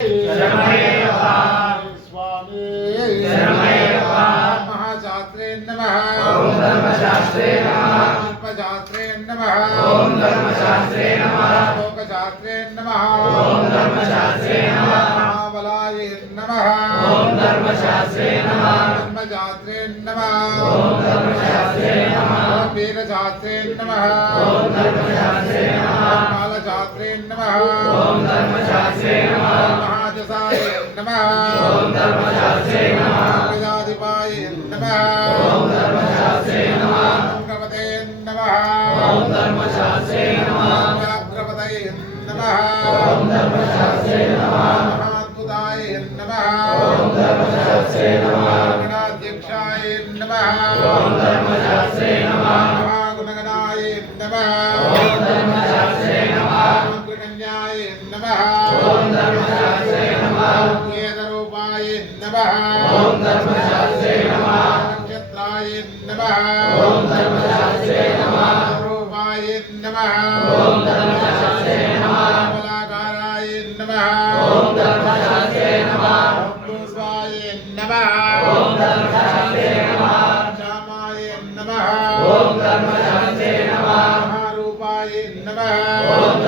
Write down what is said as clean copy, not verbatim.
शरणमय्यप्पा स्वामी शरणमय्यप्पा महाशास्त्रे नमः ओम धर्मशास्त्रे नमः शिल्पशास्त्रे नमः ओम धर्मशास्त्रे नमः लोकशास्त्रे नमः ओम धर्मशास्त्रे नमः महाबलाय नमः ओम धर्मशास्त्रे नमः धर्मशास्त्रे नमः ओम धर्मशास्त्रे नमः वीरशास्त्रे नमः ओम धर्मशास्त्रे नमः कालशास्त्रे नमः ओम धर्मशास्त्रे नमः महाजसाय नमः ओम धर्मशास्त्रे नमः प्रजाधिपाय नमः ओम धर्मशास्त्रे नमः भगवते नमः ओम धर्मशास्त्रे नमः व्याघ्रपतये नमः ओम धर्मशास्त्रे नमः महाद्भुताय नमः ओम धर्मशास्त्रे नमः गणाध्यक्षाय नमः ओम धर्मशास्त्रे नमः महागुणगणाय नमः ओम धर्मशास्त्रे नमः मंत्रकन्याय नमः ओम धर्मशास्त्रे नमः वेदरूपाय नमः ओम धर्मशास्त्रे नमः नक्षत्राय नमः ओम धर्मशास्त्रे नमः रूपाय नमः ओम धर्मशास्त्रे नमः कमलाकाराय नमः ओम धर्मशास्त्रे नमः स्वाय नमः ओम धर्मशास्त्रे नमः श्यामाय नमः ओम धर्मशास्त्रे नमः महारूपाय नमः ओम